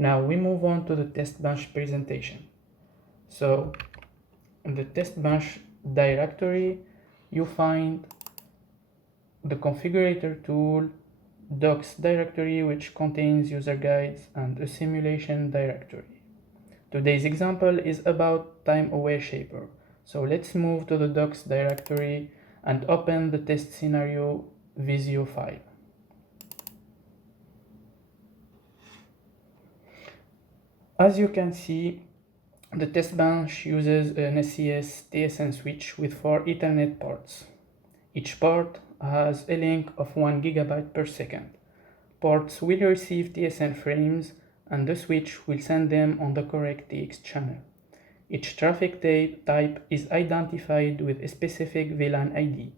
Now we move on to the test bench presentation. So in the test bench directory, you find the configurator tool, docs directory, which contains user guides, and a simulation directory. Today's example is about Time Aware Shaper. So let's move to the docs directory and open the test scenario Visio file. As you can see, the test bench uses an SCS TSN switch with 4 Ethernet ports. Each port has a link of 1 GB per second. Ports will receive TSN frames and the switch will send them on the correct TX channel. Each traffic type is identified with a specific VLAN ID.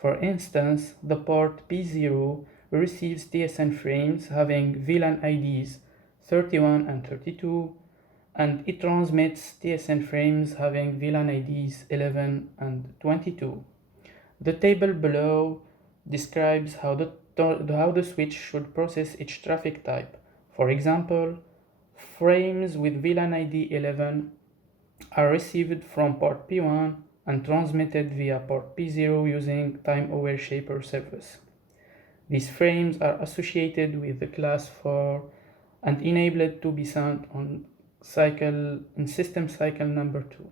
For instance, the port P0 receives TSN frames having VLAN IDs 31 and 32, and it transmits TSN frames having VLAN IDs 11 and 22. The table below describes how the switch should process each traffic type. For example, frames with VLAN ID 11 are received from port P1 and transmitted via port P0 using Time Aware Shaper service. These frames are associated with the class 4 and enabled to be sent on system cycle number 2.